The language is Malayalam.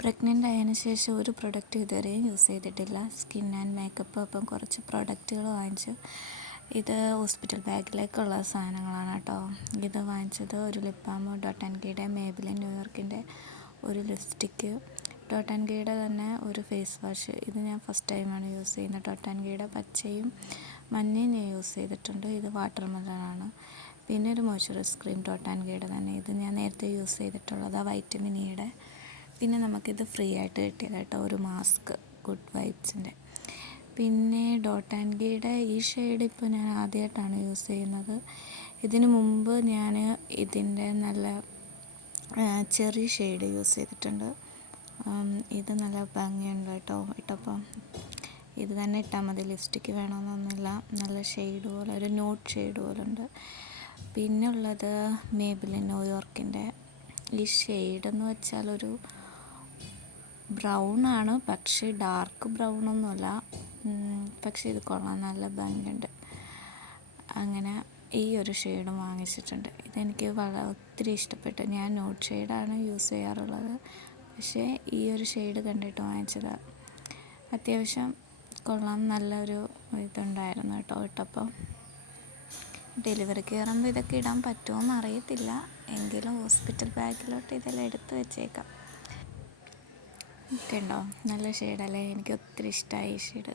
പ്രഗ്നൻ്റ് ആയതിനു ശേഷം ഒരു പ്രൊഡക്റ്റ് ഇതുവരെയും യൂസ് ചെയ്തിട്ടില്ല. സ്കിൻ ആൻഡ് മേക്കപ്പ് അപ്പം കുറച്ച് പ്രൊഡക്റ്റുകൾ വാങ്ങിച്ചു. ഇത് ഹോസ്പിറ്റൽ ബാഗിലേക്കുള്ള സാധനങ്ങളാണ് കേട്ടോ. ഇത് വാങ്ങിച്ചത് ഒരു ലിപ് ബാം, ഡോട്ട് ആൻഡ് കീയുടെ, മേബിലിൻ ന്യൂയോർക്കിൻ്റെ ഒരു ലിപ്സ്റ്റിക്ക്, ഡോട്ട് ആൻഡ് കീയുടെ തന്നെ ഒരു ഫേസ് വാഷ്. ഇത് ഞാൻ ഫസ്റ്റ് ടൈമാണ് യൂസ് ചെയ്യുന്നത്. ഡോട്ട് ആൻഡ് കീയുടെ പച്ചയും മഞ്ഞയും ഞാൻ യൂസ് ചെയ്തിട്ടുണ്ട്. ഇത് വാട്ടർ മെലണാണ്. പിന്നെ ഒരു മോയ്സ്ചറൈസ് ക്രീം ഡോട്ട് ആൻഡ് കീയുടെ തന്നെ. ഇത് ഞാൻ നേരത്തെ യൂസ് ചെയ്തിട്ടുള്ളതാണ്, വൈറ്റമിൻ ഇയുടെ. പിന്നെ നമുക്കിത് ഫ്രീ ആയിട്ട് കിട്ടിയത് കേട്ടോ, ഒരു മാസ്ക് ഗുഡ് വൈബ്സിൻ്റെ. പിന്നെ ഡോട്ട് ആൻഡ് കീയുടെ ഈ ഷെയ്ഡ് ഇപ്പോൾ ഞാൻ ആദ്യമായിട്ടാണ് യൂസ് ചെയ്യുന്നത്. ഇതിനു മുമ്പ് ഞാൻ ഇതിൻ്റെ നല്ല ചെറിയ ഷെയ്ഡ് യൂസ് ചെയ്തിട്ടുണ്ട്. ഇത് നല്ല ഭംഗിയുണ്ട് കേട്ടോ ഇട്ടപ്പം. ഇത് തന്നെ ഇട്ടാൽ മതി, ലിപ്സ്റ്റിക്ക് വേണമെന്നൊന്നുമില്ല. നല്ല ഷെയ്ഡ് പോലെ, ഒരു ന്യൂഡ് ഷെയ്ഡ് പോലെ ഉണ്ട്. പിന്നെ ഉള്ളത് മേബിലിൻ ന്യൂയോർക്കിൻ്റെ. ഈ ഷെയ്ഡെന്ന് വെച്ചാൽ ഒരു ബ്രൗൺ ആണ്, പക്ഷേ ഡാർക്ക് ബ്രൗൺ ഒന്നുമല്ല. പക്ഷേ ഇത് കൊള്ളാൻ, നല്ല ഭംഗിയുണ്ട്. അങ്ങനെ ഈ ഒരു ഷെയ്ഡും വാങ്ങിച്ചിട്ടുണ്ട്. ഇതെനിക്ക് ഒത്തിരി ഇഷ്ടപ്പെട്ടു. ഞാൻ ന്യൂഡ് ഷെയ്ഡാണ് യൂസ് ചെയ്യാറുള്ളത്, പക്ഷേ ഈ ഒരു ഷെയ്ഡ് കണ്ടിട്ട് വാങ്ങിച്ചതാണ്. അത്യാവശ്യം കൊള്ളാം, നല്ലൊരു ഇതുണ്ടായിരുന്നു കേട്ടോ ഇട്ടപ്പോൾ. ഡെലിവറി കയറുമ്പോൾ ഇതൊക്കെ ഇടാൻ പറ്റുമോയെന്ന് അറിയത്തില്ല, എങ്കിലും ഹോസ്പിറ്റൽ ബാഗിലോട്ട് ഇതെല്ലാം എടുത്ത് വെച്ചേക്കാം. ഒക്കെ ഉണ്ടോ, നല്ല ഷെയ്ഡല്ലേ, എനിക്ക് ഒത്തിരി ഇഷ്ടമായി ഈ ഷെയ്ഡ്.